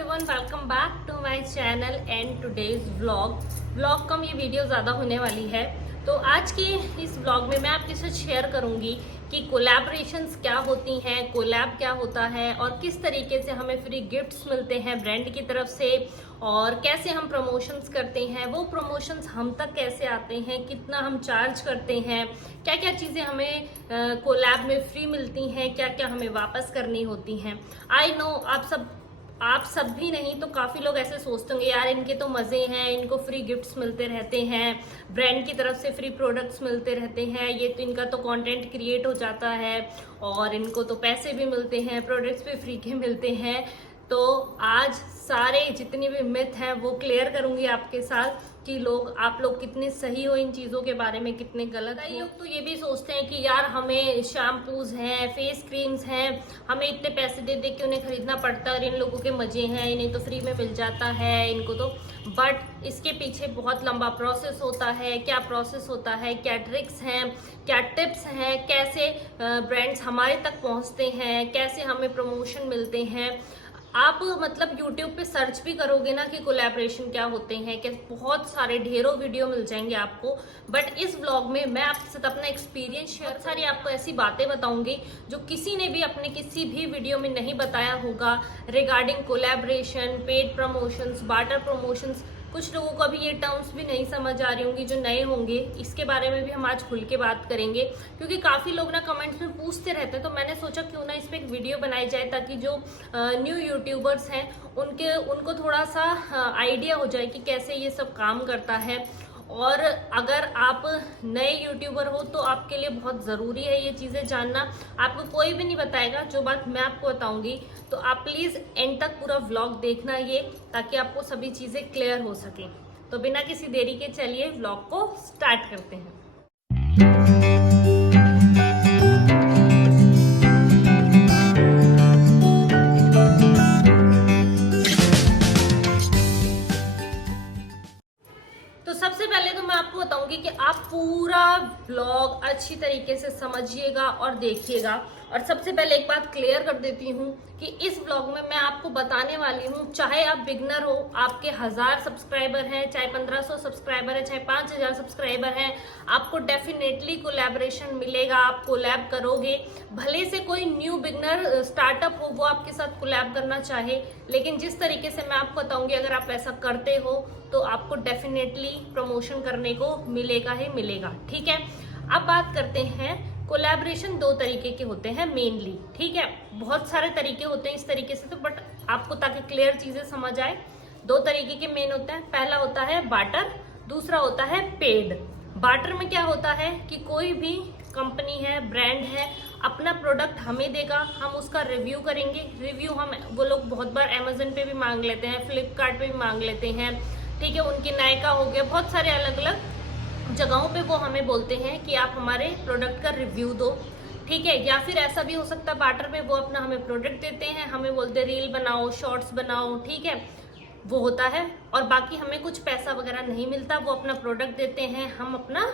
Everyone, welcome back to my channel and today's vlog कम ये video ज़्यादा होने वाली है। तो आज के इस व्लॉग में मैं आपके साथ शेयर करूंगी कि कोलैबोरेशंस क्या होती हैं, कोलैब क्या होता है और किस तरीके से हमें फ्री गिफ्ट्स मिलते हैं ब्रांड की तरफ से और कैसे हम प्रमोशंस करते हैं, वो प्रमोशंस हम तक कैसे आते हैं, कितना हम चार्ज करते हैं, क्या क्या चीज़ें हमें कोलैब में फ्री मिलती हैं, क्या क्या हमें वापस करनी होती हैं। आई नो आप सब भी नहीं तो काफ़ी लोग ऐसे सोचते होंगे यार इनके तो मज़े हैं, इनको फ्री गिफ्ट्स मिलते रहते हैं, ब्रांड की तरफ से फ्री प्रोडक्ट्स मिलते रहते हैं, ये तो इनका तो कंटेंट क्रिएट हो जाता है और इनको तो पैसे भी मिलते हैं, प्रोडक्ट्स भी फ्री के मिलते हैं। तो आज सारे जितने भी मिथ हैं वो क्लियर करूंगी आपके साथ कि आप लोग कितने सही हो इन चीज़ों के बारे में, कितने गलत। कई लोग तो ये भी सोचते हैं कि यार हमें शैम्पूज हैं, फेस क्रीम्स हैं, हमें इतने पैसे दे दे के उन्हें खरीदना पड़ता है और इन लोगों के मजे हैं, इन्हें तो फ्री में मिल जाता है इनको तो। बट इसके पीछे बहुत लंबा प्रोसेस होता है। क्या प्रोसेस होता है, क्या ट्रिक्स हैं, क्या टिप्स हैं, कैसे ब्रांड्स हमारे तक पहुंचते हैं, कैसे हमें प्रमोशन मिलते हैं। आप मतलब YouTube पे सर्च भी करोगे ना कि कोलैबोरेशन क्या होते हैं, कि बहुत सारे ढेरों वीडियो मिल जाएंगे आपको। बट इस व्लॉग में मैं आपके साथ अपना एक्सपीरियंस शेयर, सारी आपको ऐसी बातें बताऊंगी जो किसी ने भी अपने किसी भी वीडियो में नहीं बताया होगा regarding collaboration, paid promotions, barter promotions. कुछ लोगों को अभी ये टर्म्स भी नहीं समझ आ रही होंगी जो नए होंगे, इसके बारे में भी हम आज खुल के बात करेंगे क्योंकि काफ़ी लोग ना कमेंट्स में पूछते रहते हैं। तो मैंने सोचा क्यों ना इस पर एक वीडियो बनाई जाए ताकि जो न्यू यूट्यूबर्स हैं उनको थोड़ा सा आइडिया हो जाए कि कैसे ये सब काम करता है। और अगर आप नए यूट्यूबर हो तो आपके लिए बहुत ज़रूरी है ये चीज़ें जानना। आपको कोई भी नहीं बताएगा, जो बात मैं आपको बताऊंगी तो आप प्लीज़ एंड तक पूरा व्लॉग देखना ये, ताकि आपको सभी चीज़ें क्लियर हो सकें। तो बिना किसी देरी के चलिए व्लॉग को स्टार्ट करते हैं। सबसे पहले तो मैं आपको बताऊंगी कि आप पूरा व्लॉग अच्छी तरीके से समझिएगा और देखिएगा। और सबसे पहले एक बात क्लियर कर देती हूँ कि इस व्लॉग में मैं आपको बताने वाली हूँ, चाहे आप बिगनर हो, आपके 1000 सब्सक्राइबर हैं, चाहे 1500 सब्सक्राइबर है, चाहे 5000 सब्सक्राइबर हैं, आपको डेफिनेटली कोलैबोरेशन मिलेगा। आप कोलैब करोगे, भले से कोई न्यू बिगनर स्टार्टअप हो वो आपके साथ कोलैब करना चाहे, लेकिन जिस तरीके से मैं आपको बताऊंगी अगर आप ऐसा करते हो तो आपको डेफिनेटली प्रमोशन करने को मिलेगा ही मिलेगा। ठीक है, अब बात करते हैं। कोलैबोरेशन दो तरीके के होते हैं मेनली, ठीक है, बहुत सारे तरीके होते हैं इस तरीके से तो, बट आपको ताकि क्लियर चीजें समझ आए, दो तरीके के मेन होते हैं। पहला होता है बार्टर, दूसरा होता है पेड। बार्टर में क्या होता है कि कोई भी कंपनी है, ब्रांड है, अपना प्रोडक्ट हमें देगा, हम उसका रिव्यू करेंगे। रिव्यू हम वो लोग बहुत बार अमेजन पे भी मांग लेते हैं, फ्लिपकार्ट पे भी मांग लेते हैं, ठीक है, उनकी नायका हो गया, बहुत सारे अलग अलग जगहों पे वो हमें बोलते हैं कि आप हमारे प्रोडक्ट का रिव्यू दो, ठीक है। या फिर ऐसा भी हो सकता है बार्टर में वो अपना हमें प्रोडक्ट देते हैं, हमें बोलते हैं रील बनाओ, शॉर्ट्स बनाओ, ठीक है, वो होता है। और बाकी हमें कुछ पैसा वगैरह नहीं मिलता, वो अपना प्रोडक्ट देते हैं, हम अपना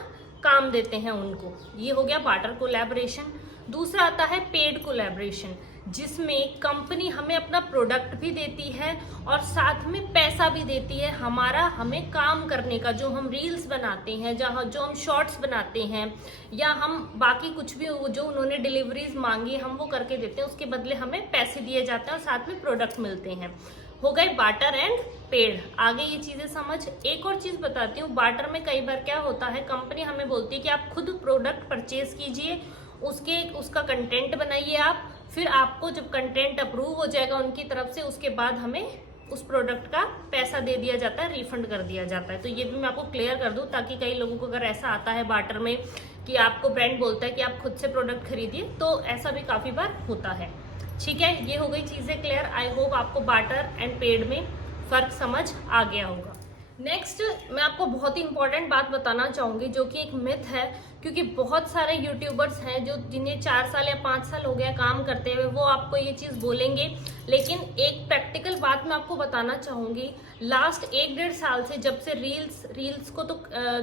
काम देते हैं उनको। ये हो गया बार्टर कोलैबोरेशन। दूसरा आता है पेड कोलैबोरेशन, जिसमें कंपनी हमें अपना प्रोडक्ट भी देती है और साथ में पैसा भी देती है हमें काम करने का, जो हम रील्स बनाते हैं, जो हम शॉर्ट्स बनाते हैं, या हम बाकी कुछ भी जो उन्होंने डिलीवरीज मांगी हम वो करके देते हैं, उसके बदले हमें पैसे दिए जाते हैं और साथ में प्रोडक्ट मिलते हैं। हो गए बार्टर एंड पेड। आगे ये चीजें समझ। एक और चीज बताती हूँ, बार्टर में कई बार क्या होता है, कंपनी हमें बोलती है कि आप खुद प्रोडक्ट परचेज कीजिए, उसका कंटेंट बनाइए आप, फिर आपको जब कंटेंट अप्रूव हो जाएगा उनकी तरफ से, उसके बाद हमें उस प्रोडक्ट का पैसा दे दिया जाता है, रिफंड कर दिया जाता है। तो ये भी मैं आपको क्लियर कर दूं ताकि कई लोगों को अगर ऐसा आता है बार्टर में कि आपको ब्रांड बोलता है कि आप खुद से प्रोडक्ट खरीदिए, तो ऐसा भी काफी बार होता है। ठीक है, ये हो गई चीजें क्लियर। आई होप आपको बार्टर एंड पेड में फर्क समझ आ गया होगा। नेक्स्ट मैं आपको बहुत ही इंपॉर्टेंट बात बताना चाहूंगी जो कि एक मिथ है, क्योंकि बहुत सारे यूट्यूबर्स हैं जो जिन्हें 4 साल या 5 साल हो गया काम करते हुए, वो आपको ये चीज बोलेंगे। लेकिन एक प्रैक्टिकल बात मैं आपको बताना चाहूंगी, लास्ट 1-1.5 साल से, जब से रील्स को तो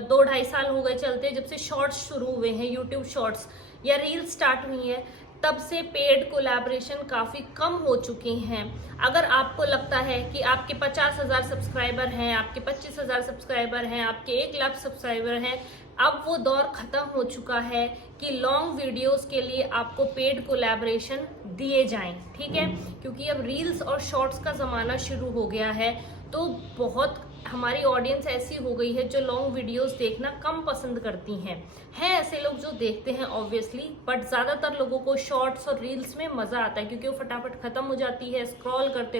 2-2.5 साल हो गए चलते, जब से शॉर्ट्स शुरू हुए हैं, यूट्यूब शॉर्ट्स या रील्स स्टार्ट हुई है, तब से पेड कोलैबोरेशन काफ़ी कम हो चुके हैं। अगर आपको लगता है कि आपके 50,000 सब्सक्राइबर हैं, आपके 25,000 सब्सक्राइबर हैं, आपके 1 लाख सब्सक्राइबर हैं, अब वो दौर ख़त्म हो चुका है कि लॉन्ग वीडियोस के लिए आपको पेड कोलैबोरेशन दिए जाएं, ठीक है, क्योंकि अब रील्स और शॉर्ट्स का ज़माना शुरू हो गया है। तो बहुत हमारी ऑडियंस ऐसी हो गई है जो लॉन्ग वीडियोस देखना कम पसंद करती हैं। ऐसे लोग जो देखते हैं ऑब्वियसली, बट ज़्यादातर लोगों को शॉर्ट्स और रील्स में मज़ा आता है क्योंकि वो फटाफट ख़त्म हो जाती है। स्क्रॉल करते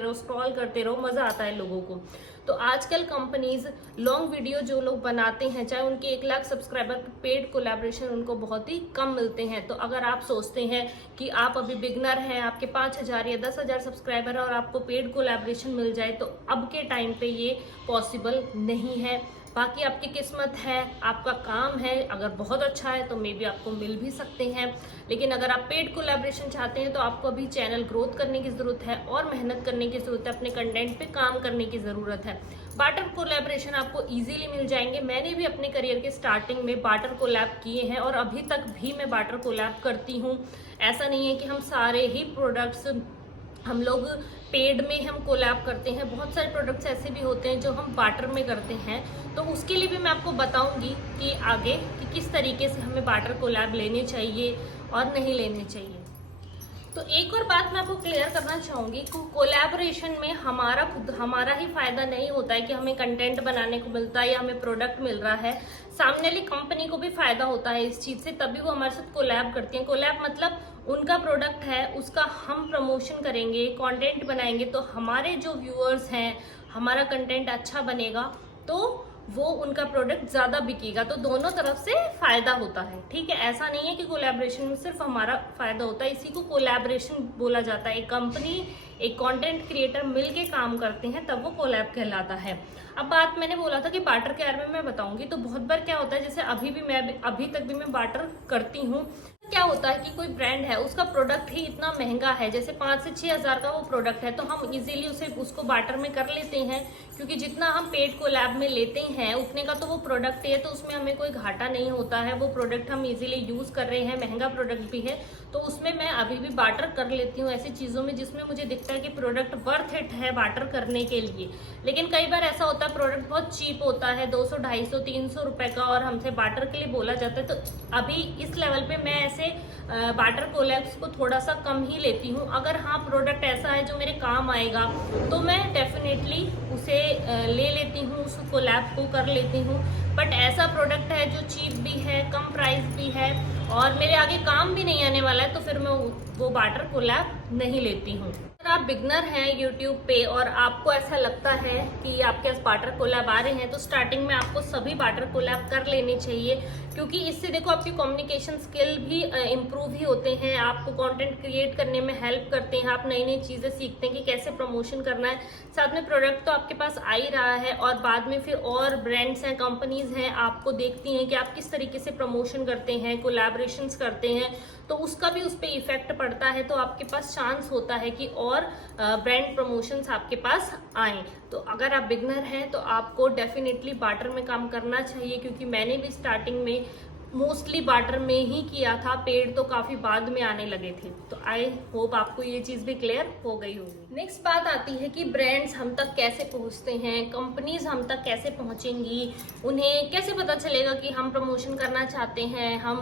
रहो, मज़ा आता है लोगों को। तो आजकल कंपनीज लॉन्ग वीडियो जो लोग बनाते हैं, चाहे उनके 1 लाख सब्सक्राइबर, पेड कोलैबोरेशन उनको बहुत ही कम मिलते हैं। तो अगर आप सोचते हैं कि आप अभी बिगनर हैं, आपके 5,000 या 10,000 सब्सक्राइबर है और आपको पेड कोलैबोरेशन मिल जाए, तो अब के टाइम पे ये पॉसिबल नहीं है। बाकी आपकी किस्मत है, आपका काम है, अगर बहुत अच्छा है तो मे बी आपको मिल भी सकते हैं। लेकिन अगर आप पेड कोलैबोरेशन चाहते हैं तो आपको अभी चैनल ग्रोथ करने की ज़रूरत है और मेहनत करने की ज़रूरत है, अपने कंटेंट पे काम करने की ज़रूरत है। बार्टर कोलैबोरेशन आपको इजीली मिल जाएंगे। मैंने भी अपने करियर के स्टार्टिंग में बार्टर कोलैब किए हैं और अभी तक भी मैं बार्टर कोलैब करती हूँ। ऐसा नहीं है कि हम सारे ही प्रोडक्ट्स हम लोग पेड में हम कोलैब करते हैं, बहुत सारे प्रोडक्ट्स ऐसे भी होते हैं जो हम बार्टर में करते हैं। तो उसके लिए भी मैं आपको बताऊंगी कि आगे कि किस तरीके से हमें बार्टर कोलैब लेने चाहिए और नहीं लेने चाहिए। तो एक और बात मैं आपको क्लियर करना चाहूंगी कि कोलैबोरेशन में हमारा ही फायदा नहीं होता है कि हमें कंटेंट बनाने को मिलता है या हमें प्रोडक्ट मिल रहा है। सामने वाली कंपनी को भी फायदा होता है इस चीज से, तभी वो हमारे साथ कोलैब करती है। कोलैब मतलब उनका प्रोडक्ट है, उसका हम प्रमोशन करेंगे, कंटेंट बनाएंगे, तो हमारे जो व्यूअर्स हैं, हमारा कंटेंट अच्छा बनेगा तो वो उनका प्रोडक्ट ज्यादा बिकेगा। तो दोनों तरफ से फायदा होता है, ठीक है। ऐसा नहीं है कि कोलैबोरेशन में सिर्फ हमारा फायदा होता है, इसी को कोलैबोरेशन बोला जाता है। एक कंपनी, एक कंटेंट क्रिएटर मिलके काम करते हैं तब वो कोलैब कहलाता है। अब बात मैंने बोला था कि बार्टर के बारे में मैं बताऊंगी। तो बहुत बार क्या होता है, जैसे अभी तक भी मैं बार्टर करती हूँ। क्या होता है कि कोई ब्रांड है, उसका प्रोडक्ट ही इतना महंगा है, जैसे 5 से 6 हज़ार का वो प्रोडक्ट है, तो हम इजीली उसको बार्टर में कर लेते हैं क्योंकि जितना हम पेड कोलैब में लेते हैं उतने का तो वो प्रोडक्ट है, तो उसमें हमें कोई घाटा नहीं होता है। वो प्रोडक्ट हम इजीली यूज कर रहे हैं, महंगा प्रोडक्ट भी है, तो उसमें मैं अभी भी बार्टर कर लेती हूँ ऐसी चीजों में जिसमें मुझे दिखता है कि प्रोडक्ट वर्थ इट है बार्टर करने के लिए। लेकिन कई बार ऐसा होता है प्रोडक्ट बहुत चीप होता है, 200, 250, 300 रुपए का, और हमसे बार्टर के लिए बोला जाता है। तो अभी इस लेवल पे मैं ऐसे बार्टर कोलैब्स को थोड़ा सा कम ही लेती हूँ। अगर हाँ प्रोडक्ट ऐसा है जो मेरे काम आएगा तो मैं डेफिनेटली उसे ले लेती हूँ, उस कोलैब को कर लेती हूँ। बट ऐसा प्रोडक्ट है जो चीप भी है, कम प्राइस भी है और मेरे आगे काम भी नहीं आने वाला है, तो फिर मैं वो बार्टर कोलैब नहीं लेती हूँ। अगर आप बिगनर हैं यूट्यूब पे और आपको ऐसा लगता है कि आपके पास बार्टर कोलैब आ रहे हैं, तो स्टार्टिंग में आपको सभी बार्टर कोलैब कर लेनी चाहिए, क्योंकि इससे देखो आपकी कम्युनिकेशन स्किल भी इम्प्रूव ही होते हैं, आपको कंटेंट क्रिएट करने में हेल्प करते हैं, आप नई नई चीजें सीखते हैं कि कैसे प्रमोशन करना है। साथ में प्रोडक्ट तो आपके पास आ ही रहा है और बाद में फिर और ब्रांड्स हैं, कंपनीज हैं, आपको देखती हैं कि आप किस तरीके से प्रमोशन करते हैं, कोलैबोरेशंस करते हैं, तो उसका भी उस पर इफेक्ट पड़ता है। तो आपके पास चांस होता है कि और ब्रांड प्रमोशंस आपके पास आए। तो अगर आप बिगनर हैं तो आपको डेफिनेटली बार्टर में काम करना चाहिए, क्योंकि मैंने भी स्टार्टिंग में मोस्टली बार्टर में ही किया था, पेड तो काफी बाद में आने लगे थे। तो आई होप आपको ये चीज भी क्लियर हो गई होगी। नेक्स्ट बात आती है कि ब्रांड्स हम तक कैसे पहुंचते हैं, कंपनीज हम तक कैसे पहुंचेंगी, उन्हें कैसे पता चलेगा कि हम प्रमोशन करना चाहते हैं, हम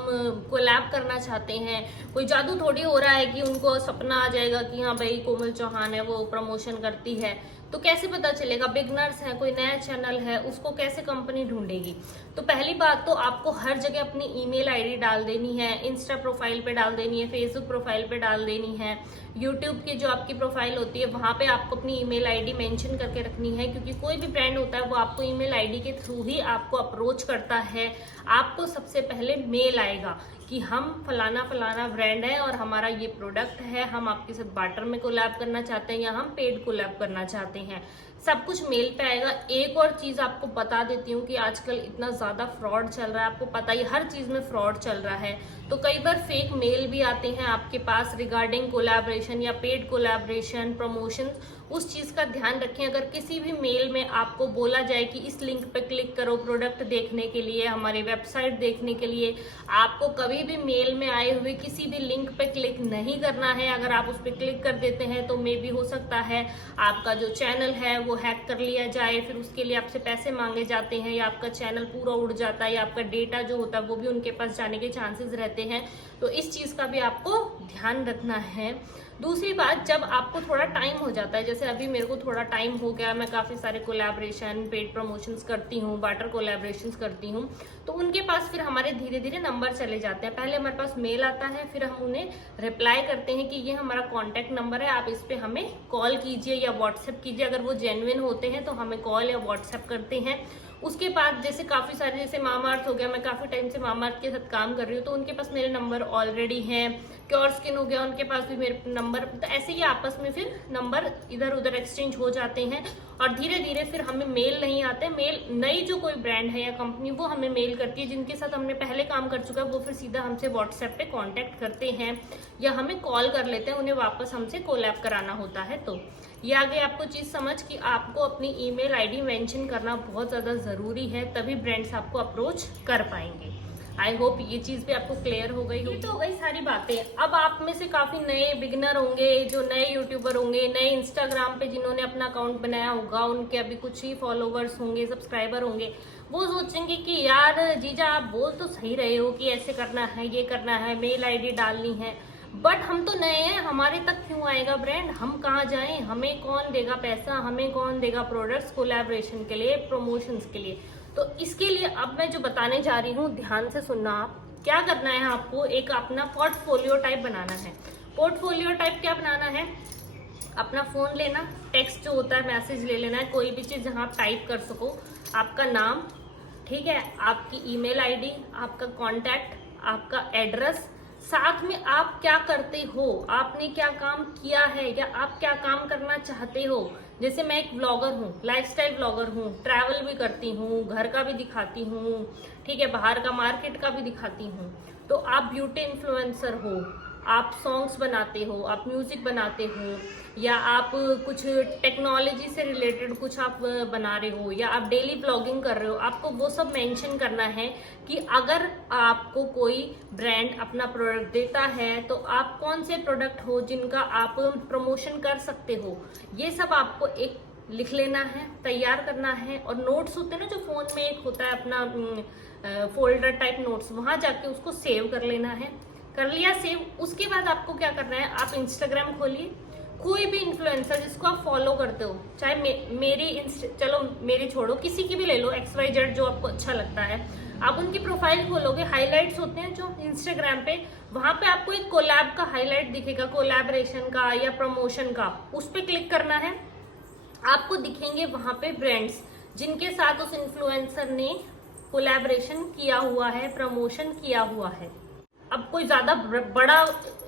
कोलैब करना चाहते हैं। कोई जादू थोड़ी हो रहा है कि उनको सपना आ जाएगा कि हाँ भाई कोमल चौहान है, वो प्रमोशन करती है, तो कैसे पता चलेगा। बिगनर्स है, कोई नया चैनल है, उसको कैसे कंपनी ढूंढेगी। तो पहली बात तो आपको हर जगह अपनी ईमेल आईडी डाल देनी है, इंस्टा प्रोफाइल पे डाल देनी है, फेसबुक प्रोफाइल पे डाल देनी है, यूट्यूब की जो आपकी प्रोफाइल होती है वहां पे आपको अपनी ईमेल आईडी मेंशन करके रखनी है, क्योंकि कोई भी ब्रांड होता है वो आपको ईमेल आईडी के थ्रू ही आपको अप्रोच करता है। आपको सबसे पहले मेल आएगा कि हम फलाना फलाना ब्रांड है और हमारा ये प्रोडक्ट है, हम आपके साथ बार्टर में कोलैब करना चाहते हैं या हम पेड कोलैब करना चाहते हैं, सब कुछ मेल पे आएगा। एक और चीज आपको बता देती हूँ कि आजकल इतना ज्यादा फ्रॉड चल रहा है, आपको पता ही हर चीज में फ्रॉड चल रहा है, तो कई बार फेक मेल भी आते हैं आपके पास रिगार्डिंग कोलैबोरेशन या पेड कोलैबोरेशन प्रमोशन। उस चीज का ध्यान रखें। अगर किसी भी मेल में आपको बोला जाए कि इस लिंक पे क्लिक करो प्रोडक्ट देखने के लिए, हमारी वेबसाइट देखने के लिए, आपको कभी भी मेल में आए हुए किसी भी लिंक पे क्लिक नहीं करना है। अगर आप उस पर क्लिक कर देते हैं तो मे भी हो सकता है आपका जो चैनल है वो हैक कर लिया जाए, फिर उसके लिए आपसे पैसे मांगे जाते हैं, या आपका चैनल पूरा उड़ जाता है, या आपका डेटा जो होता है वो भी उनके पास जाने के चांसेस रहते हैं। तो इस चीज का भी आपको ध्यान रखना है। दूसरी बात, जब आपको थोड़ा टाइम हो जाता है, जैसे अभी मेरे को थोड़ा टाइम हो गया, मैं काफी सारे कोलैबोरेशन, पेड प्रमोशंस करती हूँ, बार्टर कोलैबोरेशंस करती हूँ, तो उनके पास फिर हमारे धीरे धीरे नंबर चले जाते हैं। पहले हमारे पास मेल आता है, फिर हम उन्हें रिप्लाई करते हैं कि ये हमारा कॉन्टैक्ट नंबर है, आप इस पे हमें कॉल कीजिए या व्हाट्सएप कीजिए। अगर वो जेन्युइन होते हैं तो हमें कॉल या व्हाट्सएप करते हैं। उसके बाद जैसे काफी सारे, जैसे मामाअर्थ हो गया, मैं काफी टाइम से मामाअर्थ के साथ काम कर रही हूँ, तो उनके पास मेरे नंबर ऑलरेडी हैं। क्योर स्किन हो गया, उनके पास भी मेरे नंबर, तो ऐसे ही आपस में फिर नंबर इधर उधर एक्सचेंज हो जाते हैं। और धीरे धीरे फिर हमें मेल नहीं आते, मेल नई जो कोई ब्रांड है या कंपनी वो हमें मेल करती है, जिनके साथ हमने पहले काम कर चुका है वो फिर सीधा हमसे व्हाट्सएप पे कांटेक्ट करते हैं या हमें कॉल कर लेते हैं, उन्हें वापस हमसे कोलैब कराना होता है। तो ये आगे आपको चीज समझ कि आपको अपनी ईमेल आईडी मेंशन करना बहुत ज्यादा जरूरी है, तभी ब्रांड्स आपको अप्रोच कर पाएंगे। आई होप ये चीज भी आपको क्लियर हो गई। ये तो हो गई सारी बातें। अब आप में से काफी नए बिगिनर होंगे, जो नए यूट्यूबर होंगे, नए इंस्टाग्राम पे जिन्होंने अपना अकाउंट बनाया होगा, उनके अभी कुछ ही फॉलोवर्स होंगे, सब्सक्राइबर होंगे, वो सोचेंगे कि यार जीजा आप बोल तो सही रहे हो कि ऐसे करना है, ये करना है, मेल आईडी डालनी है, बट हम तो नए हैं, हमारे तक क्यों आएगा ब्रांड, हम कहाँ जाएं, हमें कौन देगा पैसा, हमें कौन देगा प्रोडक्ट्स कोलैबोरेशन के लिए, प्रमोशंस के लिए। तो इसके लिए अब मैं जो बताने जा रही हूँ, ध्यान से सुनना। आप क्या करना है, आपको एक अपना पोर्टफोलियो टाइप बनाना है। पोर्टफोलियो टाइप क्या बनाना है, अपना फोन लेना, टेक्स्ट जो होता है मैसेज ले लेना है, कोई भी चीज जहाँ आप टाइप कर सको, आपका नाम, ठीक है, आपकी ईमेल आईडी, आपका कॉन्टैक्ट, आपका एड्रेस, साथ में आप क्या करते हो, आपने क्या काम किया है या आप क्या काम करना चाहते हो। जैसे मैं एक ब्लॉगर हूँ, लाइफस्टाइल ब्लॉगर हूँ, ट्रैवल भी करती हूँ, घर का भी दिखाती हूँ, ठीक है, बाहर का मार्केट का भी दिखाती हूँ। तो आप ब्यूटी इन्फ्लुएंसर हो, आप सॉन्ग्स बनाते हो, आप म्यूजिक बनाते हो, या आप कुछ टेक्नोलॉजी से रिलेटेड कुछ आप बना रहे हो, या आप डेली ब्लॉगिंग कर रहे हो, आपको वो सब मेंशन करना है कि अगर आपको कोई ब्रांड अपना प्रोडक्ट देता है तो आप कौन से प्रोडक्ट हो जिनका आप प्रमोशन कर सकते हो। ये सब आपको एक लिख लेना है, तैयार करना है। और नोट्स होते हैं ना, जो फोन में एक होता है अपना फोल्डर टाइप नोट्स, वहां जाके उसको सेव कर लेना है। कर लिया सेव, उसके बाद आपको क्या करना है, आप इंस्टाग्राम खोलिए, कोई भी इन्फ्लुएंसर जिसको आप फॉलो करते हो, चाहे चलो मेरी छोड़ो, किसी की भी ले लो, XYZ जो आपको अच्छा लगता है, आप उनकी प्रोफाइल खोलोगे, हाइलाइट्स होते हैं जो इंस्टाग्राम पे, वहां पे आपको एक कोलैब का हाईलाइट दिखेगा, कोलैबोरेशन का या प्रमोशन का, उस पर क्लिक करना है। आपको दिखेंगे वहां पे ब्रांड्स जिनके साथ उस इन्फ्लुएंसर ने कोलैबोरेशन किया हुआ है, प्रमोशन किया हुआ है। अब कोई ज्यादा बड़ा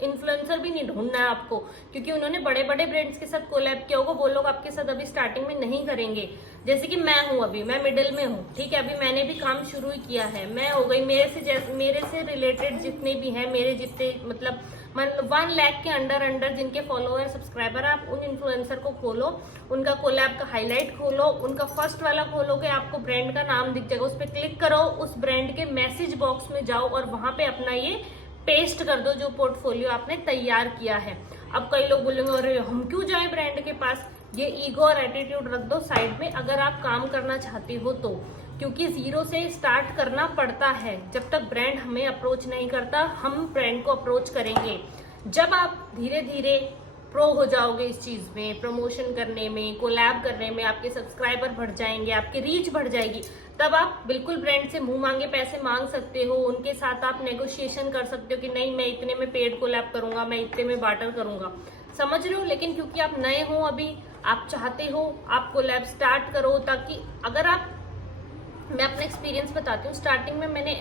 इन्फ्लुएंसर भी नहीं ढूंढना है आपको, क्योंकि उन्होंने बड़े बड़े ब्रांड्स के साथ कोलैब किया होगा, वो लोग आपके साथ अभी स्टार्टिंग में नहीं करेंगे। जैसे कि मैं हूं, अभी मैं मिडिल में हूं, ठीक है, अभी मैंने भी काम शुरू ही किया है, मैं हो गई, मेरे से रिलेटेड जितने भी हैं, मेरे जितने मतलब 1 लाख के अंडर जिनके फॉलोअर सब्सक्राइबर, आप उन इन्फ्लुएंसर को खोलो, उनका कोलैब का हाईलाइट खोलो, उनका फर्स्ट वाला खोलोगे, आपको ब्रांड का नाम दिख जाएगा, उस पर क्लिक करो, उस ब्रांड के मैसेज बॉक्स में जाओ और वहां पे अपना ये पेस्ट कर दो जो पोर्टफोलियो आपने तैयार किया है। अब कई लोग बोलेंगे अरे हम क्यों जाएं ब्रांड के पास, ये ईगो और एटीट्यूड रख दो साइड में, अगर आप काम करना चाहते हो तो, क्योंकि जीरो से स्टार्ट करना पड़ता है। जब तक ब्रांड हमें अप्रोच नहीं करता, हम ब्रांड को अप्रोच करेंगे। जब आप धीरे धीरे प्रो हो जाओगे इस चीज में, प्रमोशन करने में, कोलैब करने में, आपके सब्सक्राइबर बढ़ जाएंगे, आपकी रीच बढ़ जाएगी, तब आप बिल्कुल ब्रांड से मुंह मांगे पैसे मांग सकते हो, उनके साथ आप नेगोशिएशन कर सकते हो कि नहीं मैं इतने में पेड कोलैब करूंगा, मैं इतने में बार्टर करूंगा, समझ रहे हो। लेकिन क्योंकि आप नए हो, अभी आप चाहते हो आप कोलैब स्टार्ट करो, ताकि अगर आप, मैं अपना एक्सपीरियंस बताती हूँ, स्टार्टिंग में मैंने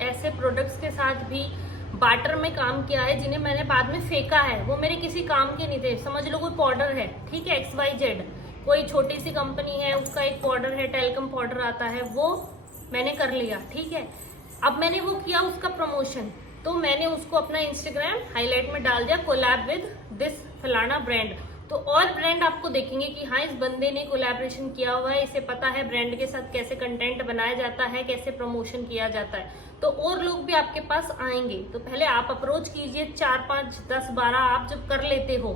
ऐसे प्रोडक्ट्स के साथ भी बार्टर में काम किया है जिन्हें मैंने बाद में फेंका है, वो मेरे किसी काम के नहीं थे। समझ लो कोई पाउडर है, ठीक है, XYZ कोई छोटी सी कंपनी है, उसका एक पाउडर है, टेलकम पाउडर आता है, वो मैंने कर लिया, ठीक है। अब मैंने वो किया उसका प्रमोशन, तो मैंने उसको अपना इंस्टाग्राम हाईलाइट में डाल दिया, कोलैब विद दिस फलाना ब्रांड। तो और ब्रांड आपको देखेंगे कि हाँ, इस बंदे ने कोलैबोरेशन किया हुआ है, इसे पता है ब्रांड के साथ कैसे कंटेंट बनाया जाता है, कैसे प्रमोशन किया जाता है, तो और लोग भी आपके पास आएंगे। तो पहले आप अप्रोच कीजिए, 4 5 10 12 आप जब कर लेते हो,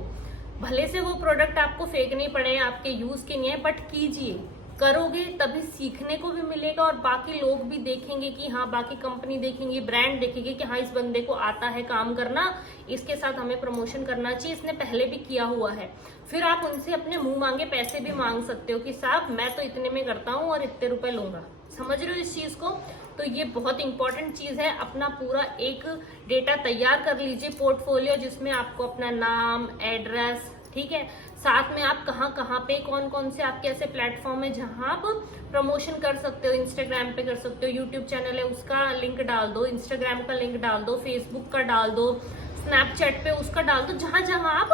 भले से वो प्रोडक्ट आपको फेंकने पड़े, आपके यूज के नहीं है, बट कीजिए, करोगे तभी सीखने को भी मिलेगा और बाकी लोग भी देखेंगे कि हाँ, बाकी कंपनी देखेंगी, ब्रांड देखेंगे कि हाँ, इस बंदे को आता है काम करना, इसके साथ हमें प्रमोशन करना चाहिए, इसने पहले भी किया हुआ है। फिर आप उनसे अपने मुंह मांगे पैसे भी मांग सकते हो कि साहब मैं तो इतने में करता हूँ और इतने रुपए लूंगा। समझ रहे हो इस चीज को? तो ये बहुत इंपॉर्टेंट चीज है। अपना पूरा एक डेटा तैयार कर लीजिए, पोर्टफोलियो, जिसमें आपको अपना नाम, एड्रेस, ठीक है, साथ में आप कहाँ कहाँ पे, कौन कौन से आपके ऐसे प्लेटफॉर्म है जहां आप प्रमोशन कर सकते हो। इंस्टाग्राम पे कर सकते हो, यूट्यूब चैनल है उसका लिंक डाल दो, इंस्टाग्राम का लिंक डाल दो, फेसबुक का डाल दो, स्नैपचैट पे उसका डाल दो, जहां जहां आप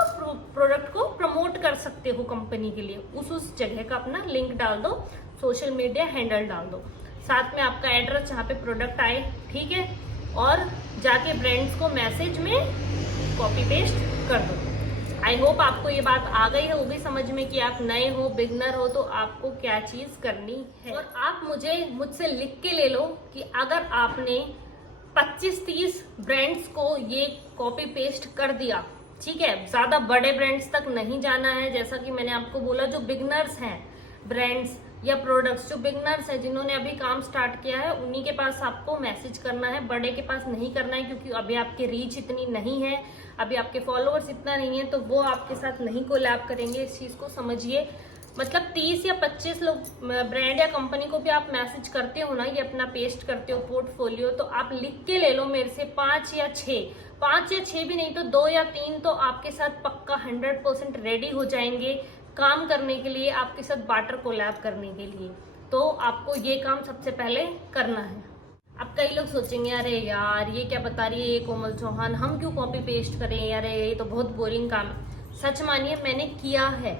प्रोडक्ट को प्रमोट कर सकते हो कंपनी के लिए, उस जगह का अपना लिंक डाल दो, सोशल मीडिया हैंडल डाल दो, साथ में आपका एड्रेस जहाँ पे प्रोडक्ट आए, ठीक है, और जाके ब्रांड्स को मैसेज में कॉपी पेस्ट कर दो। आई होप आपको ये बात आ गई है, होगी समझ में कि आप नए हो, बिगनर हो, तो आपको क्या चीज करनी है। और आप मुझसे लिख के ले लो कि अगर आपने 25-30 ब्रांड्स को ये कॉपी पेस्ट कर दिया, ठीक है, ज्यादा बड़े ब्रांड्स तक नहीं जाना है, जैसा कि मैंने आपको बोला, जो बिगनर्स हैं, ब्रांड्स या प्रोडक्ट्स जो बिगनर्स हैं, जिन्होंने अभी काम स्टार्ट किया है, उन्हीं के पास आपको मैसेज करना है, बड़े के पास नहीं करना है, क्योंकि अभी आपकी रीच इतनी नहीं है, अभी आपके फॉलोअर्स इतना नहीं है, तो वो आपके साथ नहीं कोलैब करेंगे। इस चीज को समझिए। मतलब 30 या 25 लोग, ब्रांड या कंपनी को भी आप मैसेज करते हो ना, ये अपना पेस्ट करते हो पोर्टफोलियो, तो आप लिख के ले लो मेरे से 5 या 6 भी नहीं तो 2 या 3 तो आपके साथ पक्का 100% रेडी हो जाएंगे काम करने के लिए, आपके साथ बाटर कोलैब करने के लिए। तो आपको ये काम सबसे पहले करना है। अब कई लोग सोचेंगे, अरे यार ये क्या बता रही है ये कोमल चौहान, हम क्यों कॉपी पेस्ट करें, अरे ये तो बहुत बोरिंग काम है। सच मानिए, मैंने किया है,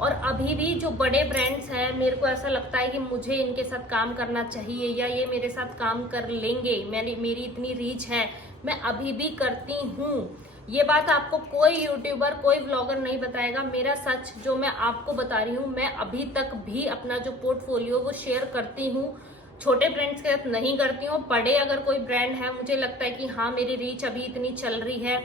और अभी भी जो बड़े ब्रांड्स हैं, मेरे को ऐसा लगता है कि मुझे इनके साथ काम करना चाहिए, या ये मेरे साथ काम कर लेंगे, मेरी इतनी रीच है, मैं अभी भी करती हूँ। ये बात आपको कोई यूट्यूबर, कोई व्लॉगर नहीं बताएगा, मेरा सच जो मैं आपको बता रही हूँ। मैं अभी तक भी अपना जो पोर्टफोलियो वो शेयर करती हूँ, छोटे ब्रांड्स के साथ नहीं करती हूँ। बड़े अगर कोई ब्रांड है, मुझे लगता है कि हाँ, मेरी रीच अभी इतनी चल रही है,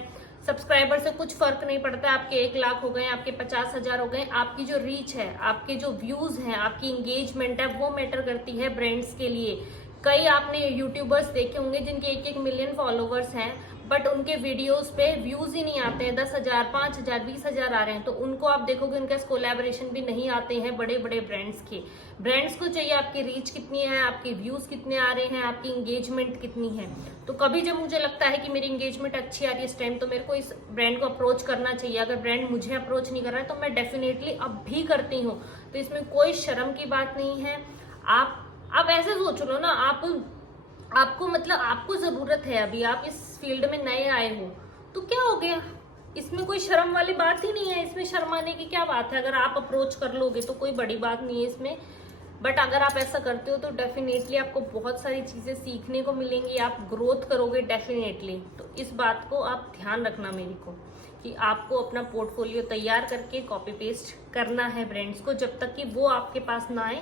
सब्सक्राइबर से कुछ फर्क नहीं पड़ता, आपके 1 लाख हो गए, आपके 50,000 हो गए, आपकी जो रीच है, आपके जो व्यूज हैं, आपकी इंगेजमेंट है, वो मैटर करती है ब्रांड्स के लिए। कई आपने यूट्यूबर्स देखे होंगे जिनके 1-1 मिलियन फॉलोवर्स हैं, बट उनके वीडियोस पे व्यूज ही नहीं आते हैं, 10,000, 5,000, 20,000 आ रहे हैं। तो उनको आप देखोगे उनके कोलैबोरेशन भी नहीं आते हैं बड़े बड़े ब्रांड्स के। ब्रांड्स को चाहिए आपकी रीच कितनी है, आपके व्यूज कितने आ रहे हैं, आपकी इंगेजमेंट कितनी है। तो कभी जब मुझे लगता है कि मेरी इंगेजमेंट अच्छी आ रही है इस टाइम, तो मेरे को इस ब्रांड को अप्रोच करना चाहिए। अगर ब्रांड मुझे अप्रोच नहीं कर रहा है, तो मैं डेफिनेटली अब भी करती हूँ। तो इसमें कोई शर्म की बात नहीं है। आप ऐसे सोच लो ना, आपको मतलब आपको जरूरत है, अभी आप इस फील्ड में नए आए हो, तो क्या हो गया, इसमें कोई शर्म वाली बात ही नहीं है। इसमें शर्माने की क्या बात है? अगर आप अप्रोच कर लोगे तो कोई बड़ी बात नहीं है इसमें। बट अगर आप ऐसा करते हो तो डेफिनेटली आपको बहुत सारी चीजें सीखने को मिलेंगी, आप ग्रोथ करोगे डेफिनेटली। तो इस बात को आप ध्यान रखना मेरी को, कि आपको अपना पोर्टफोलियो तैयार करके कॉपी पेस्ट करना है ब्रांड्स को। जब तक कि वो आपके पास ना आए,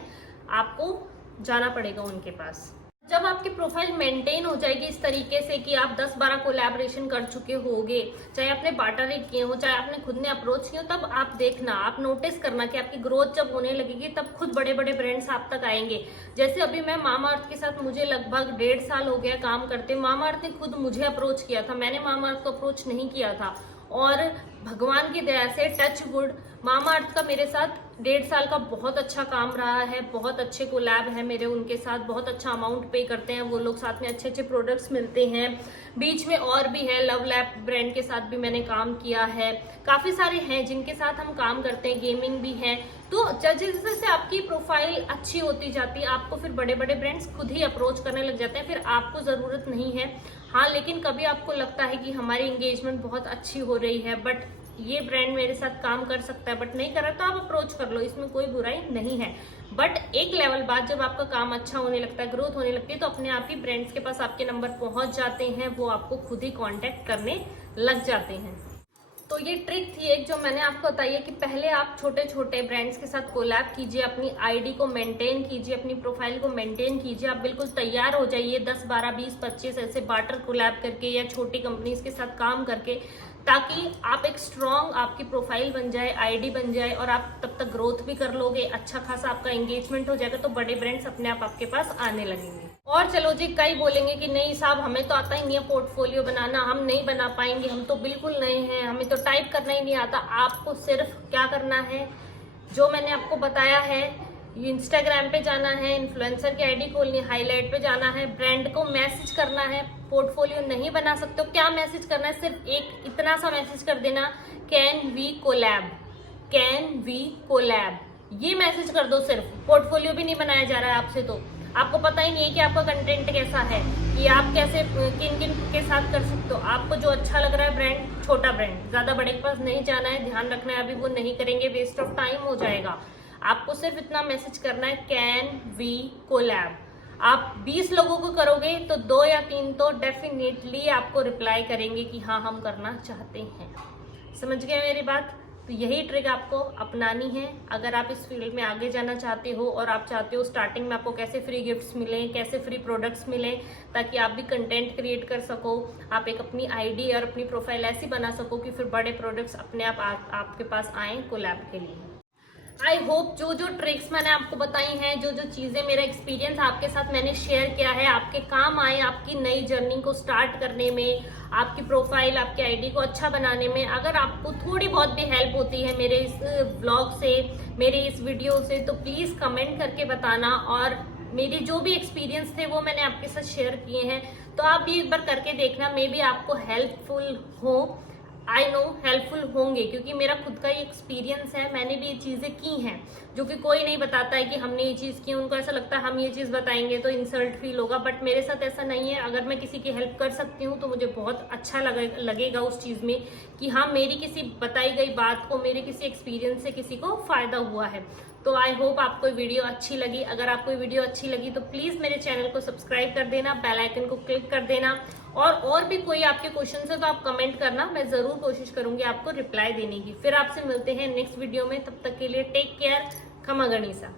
आपको जाना पड़ेगा उनके पास। जब आपकी प्रोफाइल मेंटेन हो जाएगी इस तरीके से कि आप 10-12 कोलैबोरेशन कर चुके होगे, चाहे आपने बार्टर किए हो, चाहे आपने खुद ने अप्रोच किया हो, तब आप देखना, आप नोटिस करना कि आपकी ग्रोथ जब होने लगेगी, तब खुद बड़े बड़े ब्रांड्स आप तक आएंगे। जैसे अभी मैं मामाअर्थ के साथ, मुझे लगभग 1.5 साल हो गया काम करते। मामाअर्थ ने खुद मुझे अप्रोच किया था, मैंने मामाअर्थ को अप्रोच नहीं किया था। और भगवान की दया से टच वुड, मामाअर्थ का मेरे साथ 1.5 साल का बहुत अच्छा काम रहा है। बहुत अच्छे कोलैब है मेरे उनके साथ, बहुत अच्छा अमाउंट पे करते हैं वो लोग, साथ में अच्छे अच्छे प्रोडक्ट्स मिलते हैं। बीच में और भी है, लव लैब ब्रांड के साथ भी मैंने काम किया है। काफी सारे हैं जिनके साथ हम काम करते हैं, गेमिंग भी है। तो जैसे जैसे आपकी प्रोफाइल अच्छी होती जाती है, आपको फिर बड़े बड़े ब्रांड्स खुद ही अप्रोच करने लग जाते हैं, फिर आपको जरूरत नहीं है। हाँ, लेकिन कभी आपको लगता है कि हमारी एंगेजमेंट बहुत अच्छी हो रही है, बट ये ब्रांड मेरे साथ काम कर सकता है, बट नहीं कर रहा, तो आप अप्रोच कर लो, इसमें कोई बुराई नहीं है। बट एक लेवल बाद जब आपका काम अच्छा होने लगता है, ग्रोथ होने लगती है, तो अपने आप ही ब्रांड्स के पास आपके नंबर पहुंच जाते हैं, वो आपको खुद ही कांटेक्ट करने लग जाते हैं। तो ये ट्रिक थी एक जो मैंने आपको बताई है कि पहले आप छोटे छोटे ब्रांड्स के साथ कोलैब कीजिए, अपनी आईडी को मेंटेन कीजिए, अपनी प्रोफाइल को मेंटेन कीजिए। आप बिल्कुल तैयार हो जाइए 10, 12, 20, 25 ऐसे बार्टर कोलैब करके या छोटी कंपनीज के साथ काम करके, ताकि आप एक स्ट्रॉन्ग आपकी प्रोफाइल बन जाए, आईडी बन जाए और आप तब तक ग्रोथ भी कर लोगे, अच्छा खासा आपका एंगेजमेंट हो जाएगा, तो बड़े ब्रांड्स अपने आप आपके पास आने लगेंगे। और चलो जी, कई बोलेंगे कि नहीं साहब हमें तो आता ही नहीं है पोर्टफोलियो बनाना, हम नहीं बना पाएंगे, हम तो बिल्कुल नहीं है, हमें तो टाइप करना ही नहीं आता। आपको सिर्फ क्या करना है, जो मैंने आपको बताया है, इंस्टाग्राम पे जाना है, इन्फ्लुएंसर की आईडी खोलनी है, हाईलाइट पे जाना है, ब्रांड को मैसेज करना है। पोर्टफोलियो नहीं बना सकते हो, क्या मैसेज करना है, सिर्फ एक इतना सा मैसेज कर देना, can we collab, can we collab, ये मैसेज कर दो सिर्फ। पोर्टफोलियो भी नहीं बनाया जा रहा है आपसे, तो आपको पता ही नहीं है कि आपका कंटेंट कैसा है, कि आप कैसे किन किन के साथ कर सकते हो। आपको जो अच्छा लग रहा है ब्रांड, छोटा ब्रांड, ज्यादा बड़े के पास नहीं जाना है, ध्यान रखना है, अभी वो नहीं करेंगे, वेस्ट ऑफ टाइम हो जाएगा। आपको सिर्फ इतना मैसेज करना है, कैन वी कोलैब। आप 20 लोगों को करोगे तो 2 या 3 तो डेफिनेटली आपको रिप्लाई करेंगे कि हाँ हम करना चाहते हैं। समझ गए मेरी बात? तो यही ट्रिक आपको अपनानी है अगर आप इस फील्ड में आगे जाना चाहते हो, और आप चाहते हो स्टार्टिंग में आपको कैसे फ्री गिफ्ट्स मिलें, कैसे फ्री प्रोडक्ट्स मिलें, ताकि आप भी कंटेंट क्रिएट कर सको, आप एक अपनी आईडी और अपनी प्रोफाइल ऐसी बना सको कि फिर बड़े प्रोडक्ट्स अपने आप आपके पास आए कोलैब के लिए। आई होप जो जो ट्रिक्स मैंने आपको बताई हैं, जो जो चीजें मेरा एक्सपीरियंस आपके साथ मैंने शेयर किया है, आपके काम आए आपकी नई जर्नी को स्टार्ट करने में, आपकी प्रोफाइल, आपकी आईडी को अच्छा बनाने में। अगर आपको थोड़ी बहुत भी हेल्प होती है मेरे इस व्लॉग से, मेरे इस वीडियो से, तो प्लीज कमेंट करके बताना। और मेरे जो भी एक्सपीरियंस थे वो मैंने आपके साथ शेयर किए हैं, तो आप भी एक बार करके देखना, मे बी आपको हेल्पफुल हो। आई नो हेल्पफुल होंगे, क्योंकि मेरा खुद का ही एक्सपीरियंस है, मैंने भी ये चीजें की हैं, जो कि कोई नहीं बताता है कि हमने ये चीज की। उनको ऐसा लगता है हम ये चीज बताएंगे तो इंसल्ट फील होगा, बट मेरे साथ ऐसा नहीं है। अगर मैं किसी की हेल्प कर सकती हूँ तो मुझे बहुत अच्छा लगेगा उस चीज में, कि हाँ मेरी किसी बताई गई बात को, मेरे किसी एक्सपीरियंस से किसी को फायदा हुआ है। तो आई होप आपको वीडियो अच्छी लगी। अगर आपको वीडियो अच्छी लगी तो प्लीज मेरे चैनल को सब्सक्राइब कर देना, बेल आइकन को क्लिक कर देना, और भी कोई आपके क्वेश्चन है तो आप कमेंट करना, मैं जरूर कोशिश करूंगी आपको रिप्लाई देने की। फिर आपसे मिलते हैं नेक्स्ट वीडियो में, तब तक के लिए टेक केयर, खमा गणिसा।